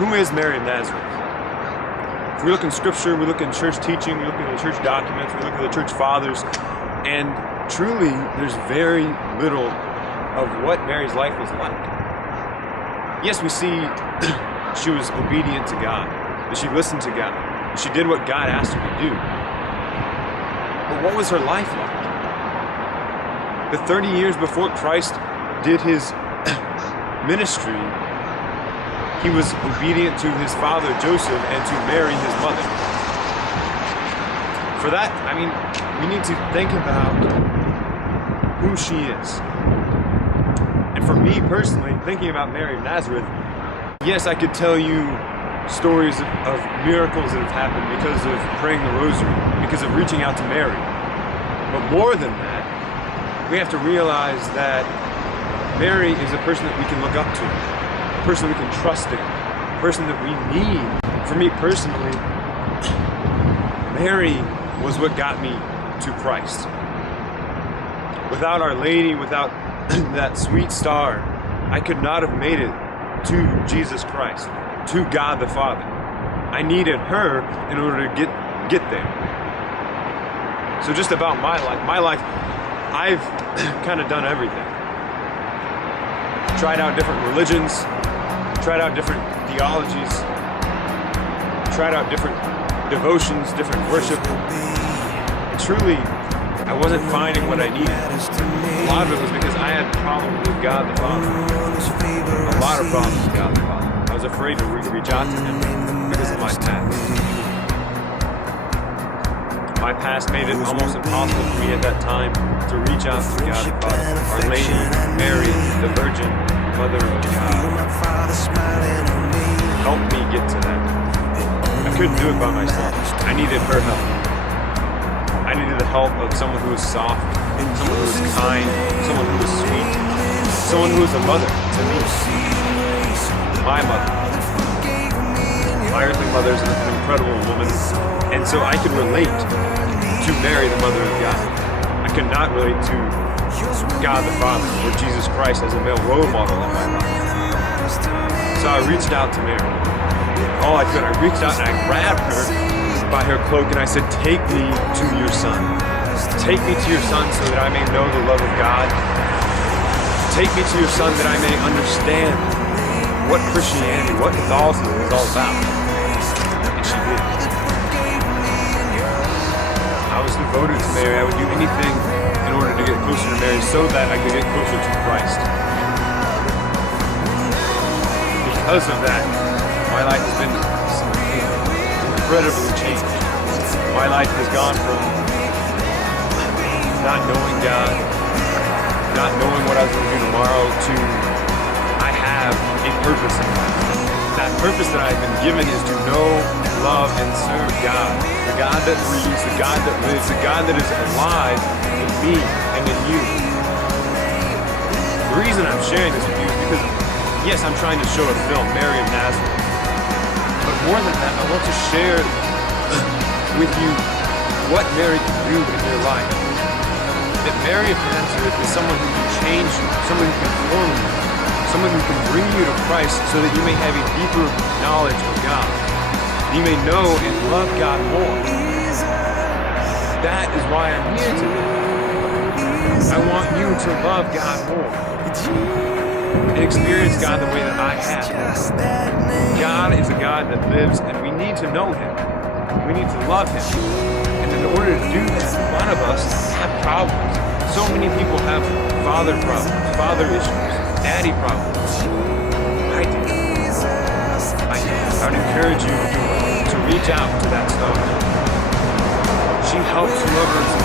Who is Mary of Nazareth? If we look in Scripture, we look in church teaching, we look in the church documents, we look at the church fathers, and truly there's very little of what Mary's life was like. Yes, we see she was obedient to God, that she listened to God, that she did what God asked her to do. But what was her life like? The 30 years before Christ did his ministry, he was obedient to his father Joseph and to Mary, his mother. For that, we need to think about who she is. And for me personally, thinking about Mary of Nazareth, yes, I could tell you stories of miracles that have happened because of praying the rosary, because of reaching out to Mary. But more than that, we have to realize that Mary is a person that we can look up to, a person that we can trust in, a person that we need. For me personally, Mary was what got me to Christ. Without Our Lady, without that sweet star, I could not have made it to Jesus Christ, to God the Father. I needed her in order to get there. So just about my life, I've kind of done everything. Tried out different religions, tried out different theologies, tried out different devotions, different worship. And truly, I wasn't finding what I needed. A lot of it was because I had problems with God the Father. A lot of problems with God the Father. I was afraid to reach out to him because of my past. My past made it almost impossible for me at that time to reach out to God the Father. Our Lady, Mary, the Virgin, Mother of God, helped me get to that. I couldn't do it by myself. I needed her help. I needed the help of someone who was soft, someone who was kind, someone who was sweet, someone who was a mother to me. My mother. My earthly mother is an incredible woman, and so I could relate to Mary, the Mother of God. I could not relate to God the Father or Jesus Christ as a male role model in my life. So I reached out to Mary. All I could, I reached out and I grabbed her by her cloak and I said, "Take me to your son. Take me to your son so that I may know the love of God. Take me to your son that I may understand what Christianity, what Catholicism is all about." And she did. I was devoted to Mary. I would do anything in order to get closer to Mary so that I could get closer to Christ. Because of that, my life has been incredibly changed. My life has gone from not knowing God, not knowing what I was going to do tomorrow, to I have a purpose in life. That purpose that I've been given is to know, love, and serve God. The God that breathes, the God that lives, the God that is alive in me and in you. The reason I'm sharing this with you is because, yes, I'm trying to show a film, Mary of Nazareth. But more than that, I want to share with you what Mary can do in your life. That Mary of Nazareth is someone who can change you, someone who can form you, someone who can bring you to Christ so that you may have a deeper knowledge of God. You may know and love God more. That is why I'm here today. I want you to love God more and experience God the way that I have. God is a God that lives, and we need to know him. We need to love him. And in order to do that, a lot of us have problems. So many people have father problems, father issues, daddy problems. I do. I would encourage you to reach out to that star. She helps whoever is